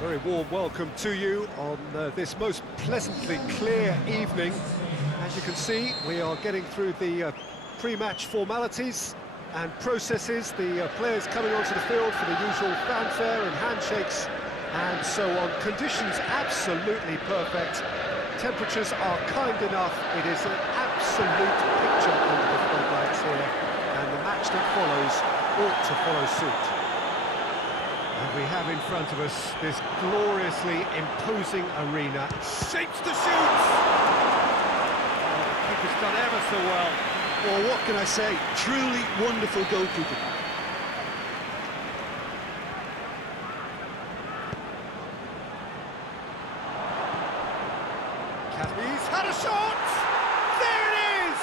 Very warm welcome to you on this most pleasantly clear evening. As you can see, we are getting through the pre-match formalities and processes, the players coming onto the field for the usual fanfare and handshakes and so on. Conditions absolutely perfect. Temperatures are kind enough. It is an absolute picture under the floodlights here, and the match that follows ought to follow suit. And we have in front of us this gloriously imposing arena. Shapes to shoot! Oh, the keeper's done ever so well. Well, what can I say? Truly wonderful goalkeeping. He's had a shot! There it is!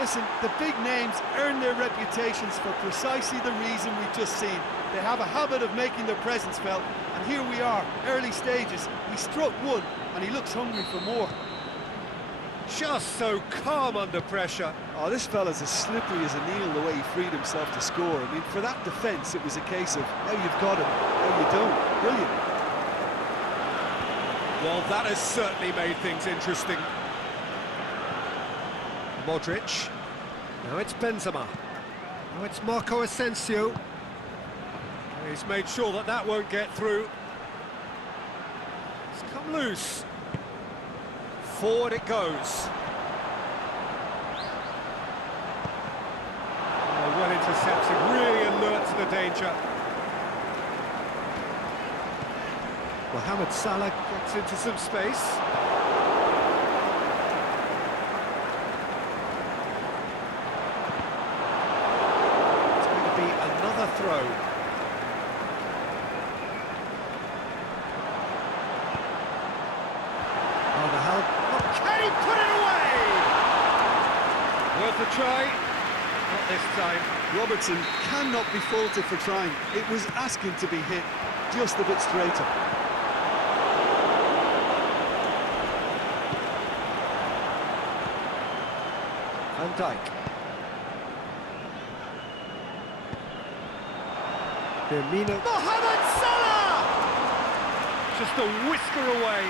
Listen, the big names earn their reputations for precisely the reason we've just seen. They have a habit of making their presence felt, and here we are, early stages. He struck one, and he looks hungry for more. Just so calm under pressure. Oh, this fella's as slippery as a needle the way he freed himself to score. I mean, for that defence, it was a case of now you've got him, now you don't. Brilliant. Well, that has certainly made things interesting. Modric. Now it's Benzema. Now it's Marco Asensio. He's made sure that that won't get through. It's come loose. Forward it goes. Oh, well intercepted, really alert to the danger. Mohamed Salah gets into some space. It's going to be another throw. Oh, the help. Oh, can he put it away? Worth a try. Not this time. Robertson cannot be faulted for trying. It was asking to be hit just a bit straighter. Van Dijk. Firmino. Mohamed Salah! Just a whisker away.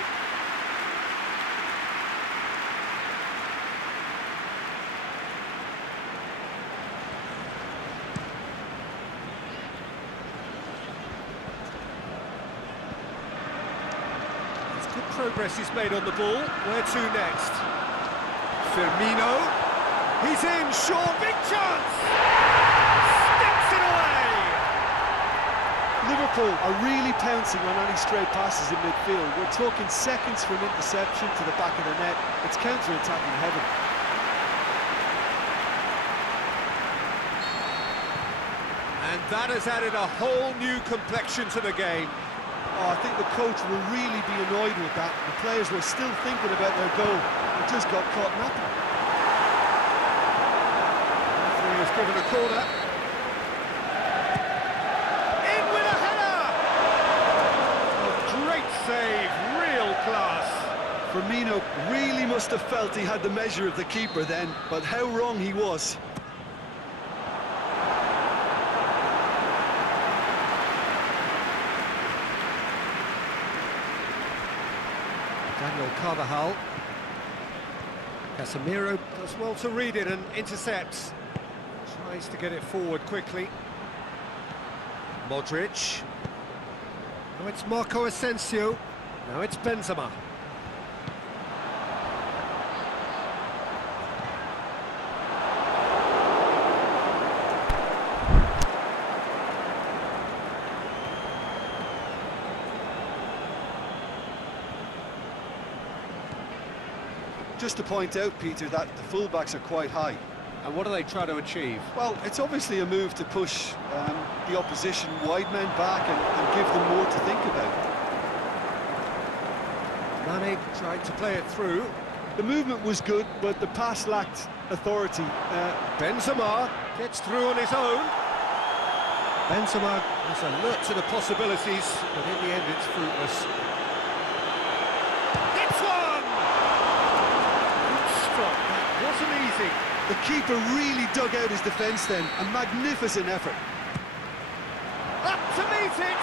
It's good progress he's made on the ball. Where to next? Firmino. He's in, Shaw, big chance! Sticks it away! Liverpool are really pouncing on any stray passes in midfield. We're talking seconds from interception to the back of the net. It's counter-attacking heaven. And that has added a whole new complexion to the game. Oh, I think the coach will really be annoyed with that. The players were still thinking about their goal. They just got caught napping. He's given a corner. In with a header! A great save, real class. Firmino really must have felt he had the measure of the keeper then, but how wrong he was. Daniel Carvajal. Casemiro does well to read it and intercepts. Tries to get it forward quickly. Modric. Now it's Marco Asensio. Now it's Benzema. Just to point out, Peter, that the fullbacks are quite high. And what do they try to achieve? Well, it's obviously a move to push the opposition wide men back and give them more to think about. Mane tried to play it through. The movement was good, but the pass lacked authority. Benzema gets through on his own. Benzema is alert to the possibilities, but in the end it's fruitless. It's one! Good stop, that wasn't easy. The keeper really dug out his defence then. A magnificent effort. Up to meet it!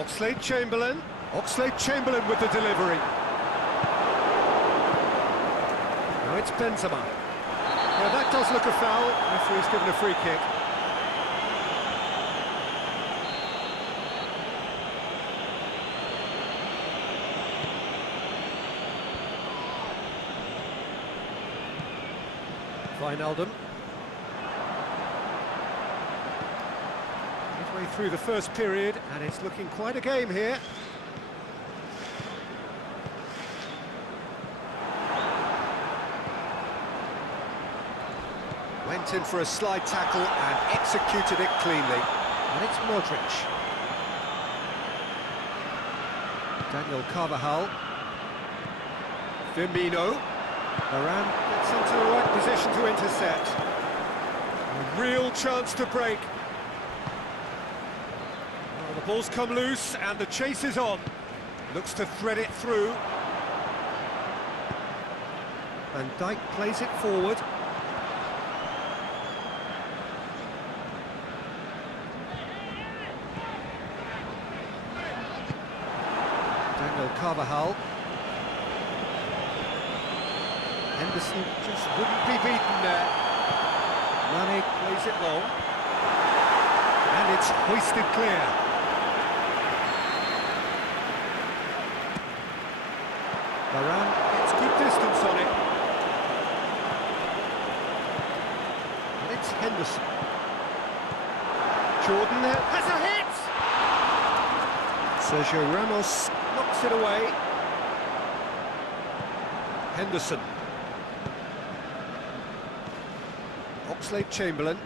Oxlade-Chamberlain. Oxlade-Chamberlain with the delivery. Now it's Benzema. Yeah, that does look a foul. Referee's given a free kick. Wijnaldum. Midway through the first period, and it's looking quite a game here. Went in for a slide tackle and executed it cleanly. And it's Modric. Daniel Carvajal. Firmino. Varane gets into the right position to intercept. A real chance to break. Well, the ball's come loose and the chase is on. Looks to thread it through. Van Dijk plays it forward. Daniel Carvajal. Henderson just wouldn't be beaten there. Mane plays it long. And it's hoisted clear. Varane gets good distance on it. And it's Henderson. Jordan there has a hit! Sergio Ramos knocks it away. Henderson. Oxlade-Chamberlain.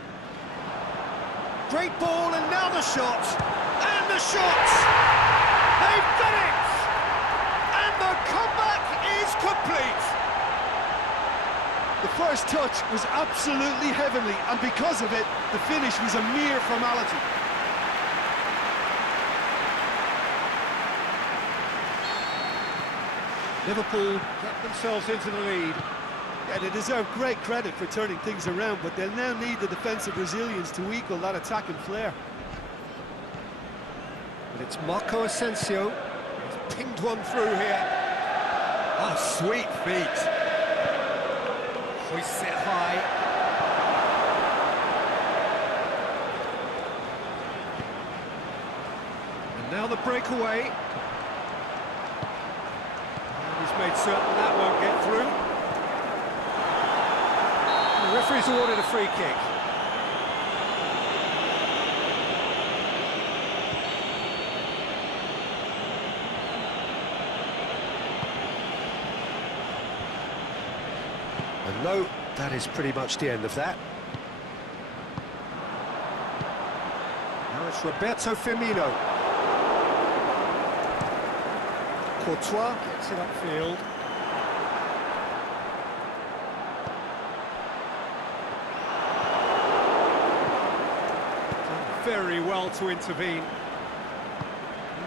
Great ball, and now the shot! And the shot! They've done it! And the comeback is complete! The first touch was absolutely heavenly, and because of it, the finish was a mere formality. Liverpool get themselves into the lead. Yeah, they deserve great credit for turning things around, but they'll now need the defensive resilience to equal that attacking flair. But it's Marco Asensio. He's pinged one through here. Oh, sweet feet. Hoists it high. And now the breakaway. And he's made certain that won't get through. The referee's awarded a free kick. And no, that is pretty much the end of that. Now it's Roberto Firmino. Courtois gets it upfield. Very well to intervene.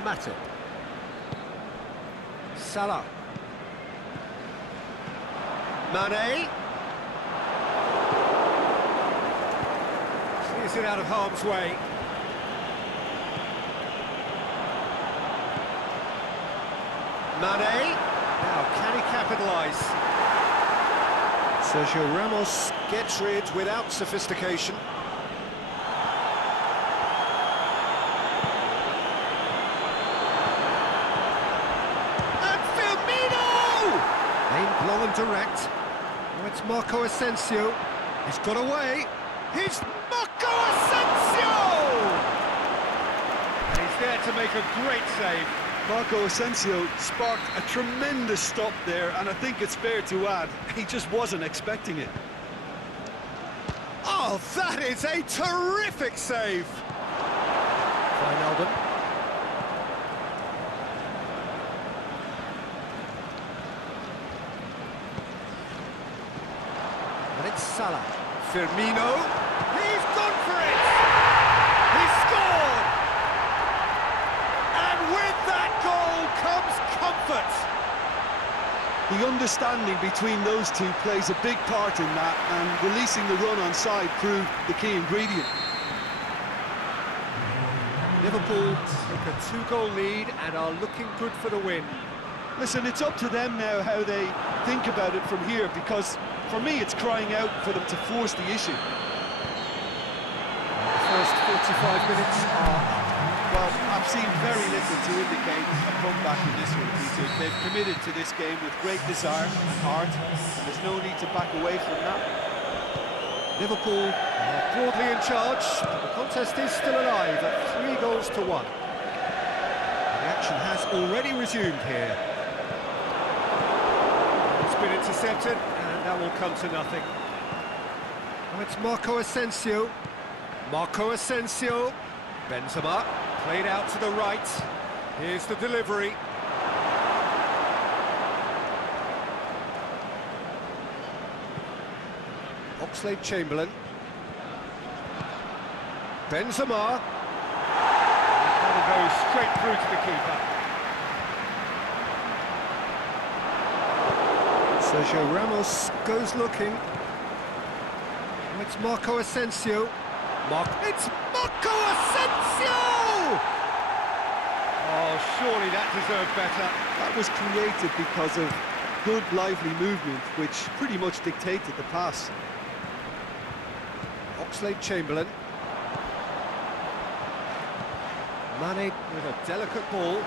Matip. Salah. Mane. Clears it out of harm's way. Mane. Now, can he capitalise? Sergio Ramos gets rid without sophistication. Long and direct. Now it's Marco Asensio. He's got away. He's Marco Asensio! And he's there to make a great save. Marco Asensio sparked a tremendous stop there, and I think it's fair to add, he just wasn't expecting it. Oh, that is a terrific save! Wijnaldum. And it's Salah. Firmino. He's gone for it! He scored! And with that goal comes comfort! The understanding between those two plays a big part in that, and releasing the run on side proved the key ingredient. Liverpool take a 2-goal lead and are looking good for the win. Listen, it's up to them now how they think about it from here, because for me it's crying out for them to force the issue. The first 45 minutes are... Well, I've seen very little to indicate a comeback in this one, Peter. They've committed to this game with great desire and heart, and there's no need to back away from that. Liverpool are broadly in charge, but the contest is still alive at 3-1. The action has already resumed here. It's been intercepted, and that will come to nothing. Now it's Marco Asensio. Marco Asensio. Benzema, played out to the right. Here's the delivery. Oxlade-Chamberlain. Benzema. That'll go straight through to the keeper. Sergio Ramos goes looking. Oh, it's Marco Asensio. It's Marco Asensio! Oh, surely that deserved better. That was created because of good, lively movement, which pretty much dictated the pass. Oxlade-Chamberlain. Mane with a delicate ball.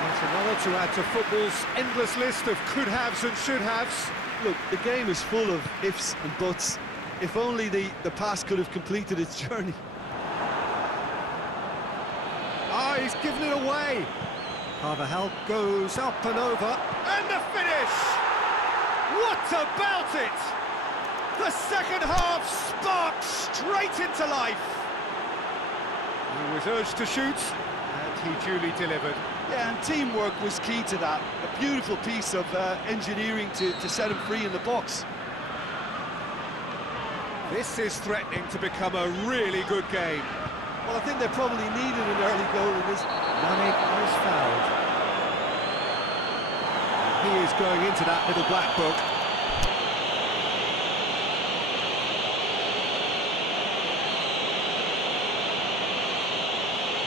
That's another to add to football's endless list of could-haves and should-haves. Look, the game is full of ifs and buts. If only the pass could have completed its journey. Ah, he's given it away. Carvajal goes up and over. And the finish! What about it? The second half sparked straight into life. He was urged to shoot, and he duly delivered. Yeah, and teamwork was key to that. A beautiful piece of engineering to set him free in the box. This is threatening to become a really good game. Well, I think they probably needed an early goal in this. Mane is fouled. He is going into that little black book.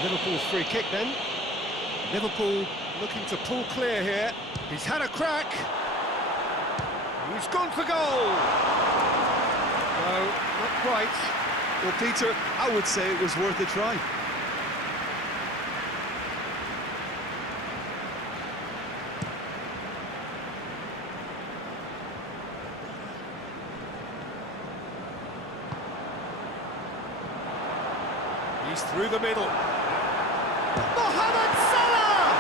Liverpool's free kick then. Liverpool looking to pull clear here. He's had a crack. He's gone for goal. No, not quite. Well, Peter, I would say it was worth a try. He's through the middle. Mohamed Salah!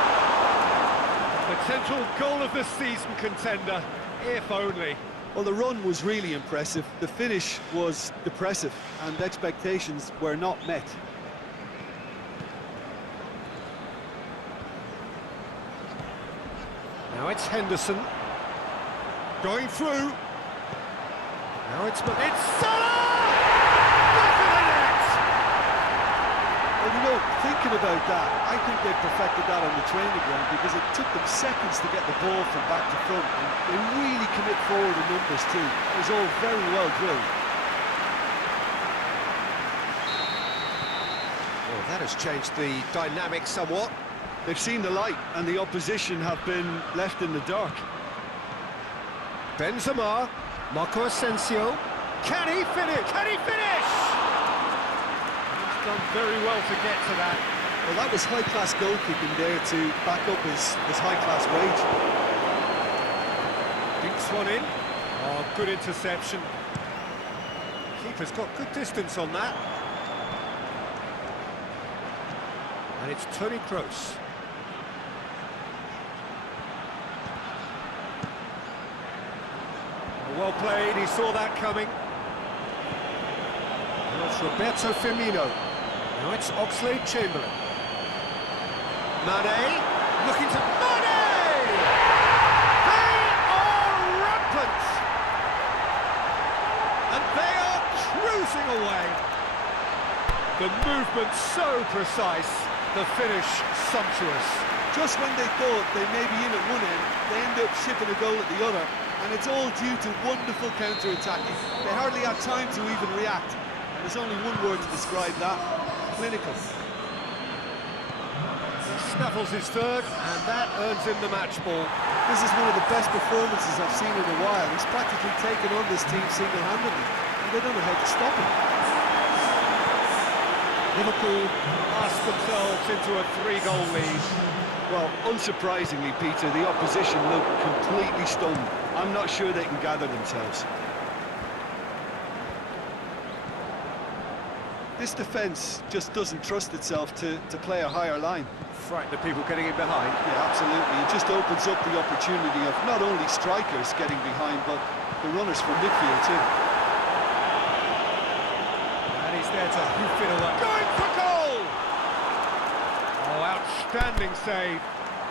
Potential goal of the season contender, if only. Well, the run was really impressive. The finish was depressive, and expectations were not met. Now it's Henderson. Going through. Now it's Salah! Back of the net! Well, you know, thinking about that, I think they perfected that on the training ground, because it took them seconds to get the ball from back to front, and they really commit forward in numbers too. It was all very well drilled. Well, that has changed the dynamic somewhat. They've seen the light, and the opposition have been left in the dark. Benzema, Marco Asensio. Can he finish? Can he finish? He's done very well to get to that. Well, that was high-class goalkeeping there to back up his high-class wage. Dinks one in. Oh, good interception. Keeper's got good distance on that. And it's Toni Kroos. Well played, he saw that coming. Now it's Roberto Firmino. Now it's Oxlade-Chamberlain. Mane, looking to... Mane! They are rampant! And they are cruising away. The movement so precise, the finish sumptuous. Just when they thought they may be in at one end, they end up shipping a goal at the other. And it's all due to wonderful counter-attacking. They hardly had time to even react. And there's only one word to describe that: clinical. Snaffles his third, and that earns him the match ball. This is one of the best performances I've seen in a while. He's practically taken on this team single-handedly, and they don't know how to stop him. Liverpool pass themselves into a 3-goal lead. Well, unsurprisingly, Peter, the opposition look completely stunned. I'm not sure they can gather themselves. This defence just doesn't trust itself to play a higher line. Frightened of people getting in behind. Yeah, absolutely. It just opens up the opportunity of not only strikers getting behind, but the runners from midfield too. And he's there to hoof it away. Going for goal! Oh, outstanding save.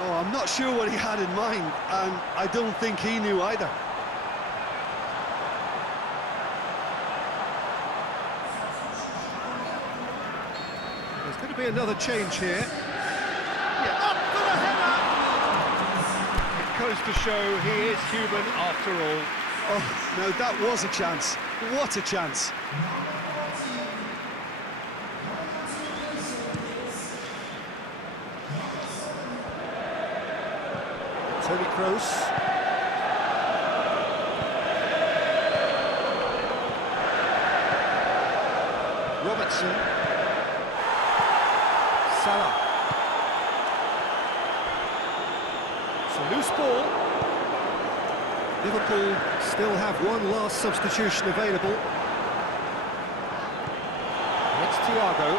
Oh, I'm not sure what he had in mind, and I don't think he knew either. There's going to be another change here. Yeah, up for the header! It goes to show he is human after all. Oh, no, that was a chance. What a chance. Toni Kroos. Robertson. Salah. It's a loose ball. Liverpool still have one last substitution available. It's Thiago.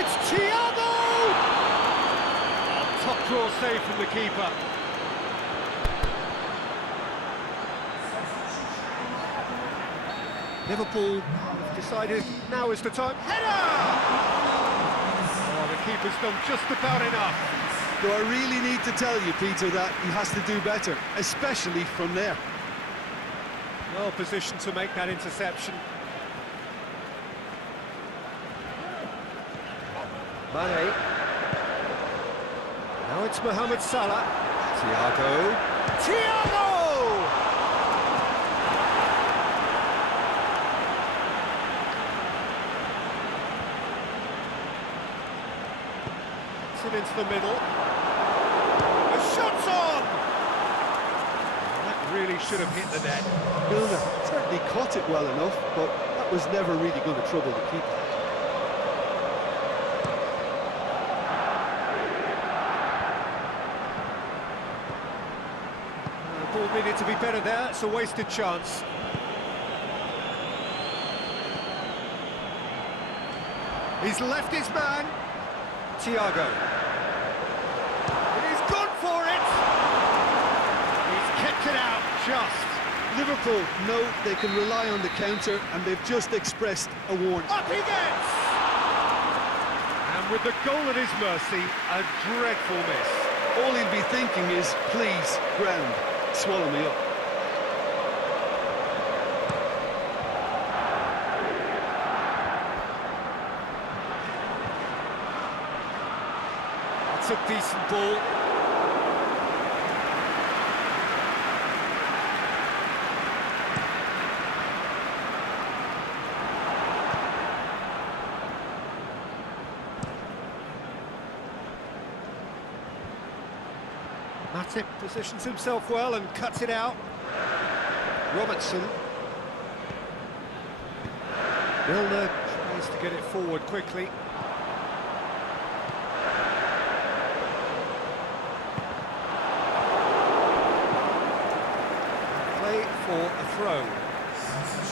It's Thiago! Oh, top draw save from the keeper. Liverpool have decided now is the time. Header! Oh, the keeper's done just about enough. Do I really need to tell you, Peter, that he has to do better, especially from there? Well positioned to make that interception. Mane. Now it's Mohamed Salah. Thiago. Thiago! It's it into the middle. The shot's on! That really should have hit the net. Milner certainly caught it well enough, but that was never really going to trouble the keeper. The ball needed to be better there, it's a wasted chance. He's left his man. Thiago. He's gone for it! He's kept it out, just. Liverpool know they can rely on the counter, and they've just expressed a warning. Up he gets! And with the goal at his mercy, a dreadful miss. All he'll be thinking is, please, ground, swallow me up. It's a decent ball. Matip positions himself well and cuts it out. Robertson. Milner tries to get it forward quickly. Play for a throw.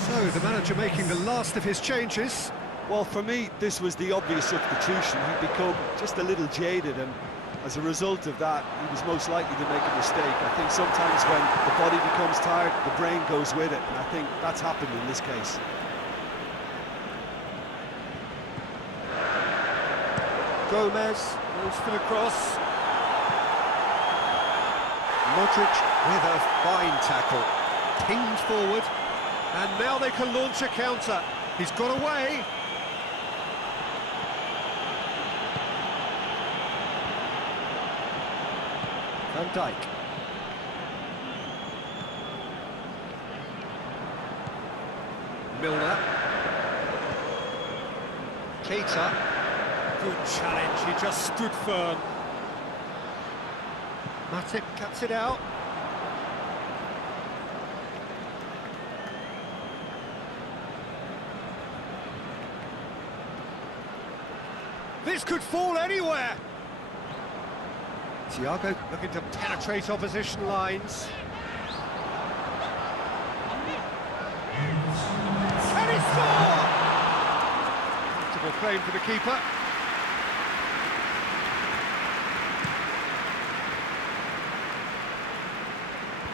So the manager making the last of his changes. Well, for me, this was the obvious substitution. He'd become just a little jaded, and as a result of that, he was most likely to make a mistake. I think sometimes when the body becomes tired, the brain goes with it, and I think that's happened in this case. Gomez goes for the cross. Modric with a fine tackle. Pinged forward, and now they can launch a counter. He's got away. Van Dijk. Milner. Keita. Good challenge, he just stood firm. Matip cuts it out. This could fall anywhere. Thiago looking to penetrate opposition lines. And he scored! Comfortable claim for the keeper.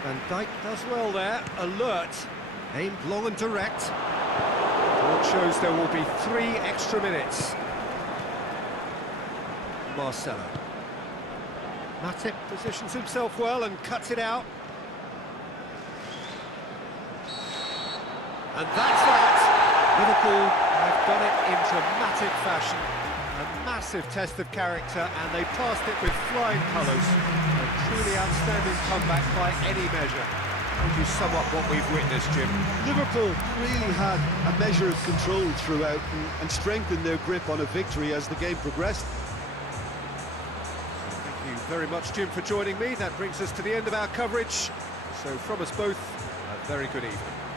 Van Dijk does well there, alert, aimed long and direct. It shows there will be 3 extra minutes. Marcelo. Matip positions himself well and cuts it out. And that's that! Liverpool have done it in dramatic fashion. A massive test of character, and they passed it with flying colours. A truly outstanding comeback by any measure. Would you sum up what we've witnessed, Jim? Liverpool really had a measure of control throughout and strengthened their grip on a victory as the game progressed. Thank you very much, Jim, for joining me. That brings us to the end of our coverage. So from us both, a very good evening.